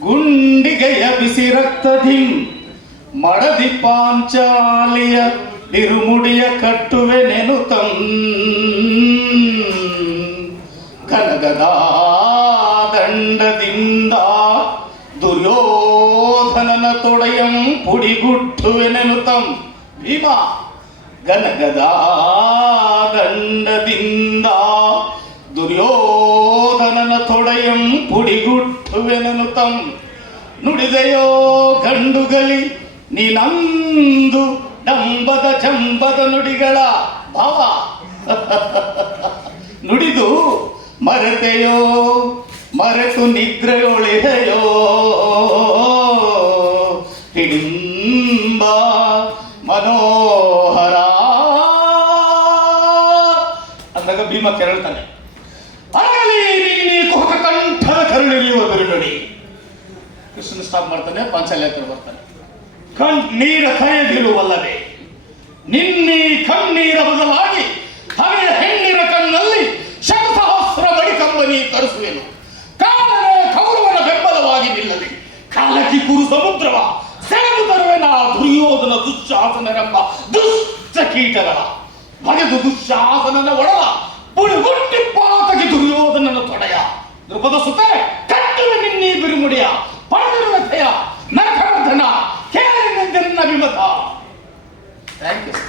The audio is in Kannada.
ಗುಂಡಿಗೆಯ ಬಿಸಿ ರಕ್ತದಿಂ ಮಡದಿ ಪಾಂಚಾಲಿಯ ಇರುಮುಡಿಯ ಕಟ್ಟುವೆ ನೆನುತಂ ಕನಗದ ದಂಡದಿಂದ ದುರ್ಯೋಧನನ ತೊಡೆಯಂ ಪುಡಿಗುಟ್ಟುವೆ ನೆನುತಂ ಭೀಮ, ಗನಗದ ತೊಡೆಯಂ ಪುಡಿಗುಟ್ಟುವೆನನು ತಂ ನುಡಿದೆಯೋ ಗಂಡುಗಲಿ ನೀನಂದು ಡಂಬದ ಚಂಬದ ನುಡಿಗಳ ಭಾವ. ನುಡಿದು ಮರೆತೆಯೋ, ಮರೆತು ನಿದ್ರೆಯೊಳಿದೆಯೋ, ಹಿಡಿಂಬ ಮನೋಹರ. ಅಂದಾಗ ಭೀಮ ಕೆರಳ್ತಾನೆ. ಕೃಷ್ಣ ಸ್ಟಾಪ್ ಮಾಡ್ತಾನೆ ಪಾಂಚಾಲ್ಯ ಹತ್ರ ಬರ್ತಾನೆ. ಕಣ್ಣೀರ ಕೈಯದಿರುವಲ್ಲವೇ ನಿನ್ನೆ ಕಣ್ಣೀರ ಬದಲಾಗಿ, ಹಳೆಯ ಹೆಣ್ಣಿನ ಕಣ್ಣಲ್ಲಿ ಶತಸಹಸ್ರ ಬಡಿ ಕಂಬನಿ ತರಿಸುವೆನು. ಕಾಲನೇ ಕೌರವನ ಬೆಂಬಲವಾಗಿ ನಿಲ್ಲದೆ ಕಾಲಕ್ಕೆ ಕುರು ಸಮುದ್ರವ ಸೆಳೆದು ತರುವೆನ ದುರ್ಯೋಧನ ದುಶ್ಶಾಸನರೆಂಬ ದುಷ್ಟ ಕೀಟಗಳ. ಬಗೆದು ದುಶ್ಶಾಸನನ ಒಡಲ ಪುಡಿ ಹುಟ್ಟಿ ಪಾತಗಿ ದುರ್ಯೋಧನನ ತೊಡೆಯ. Drupada ಸುತ್ತೆ Thank you.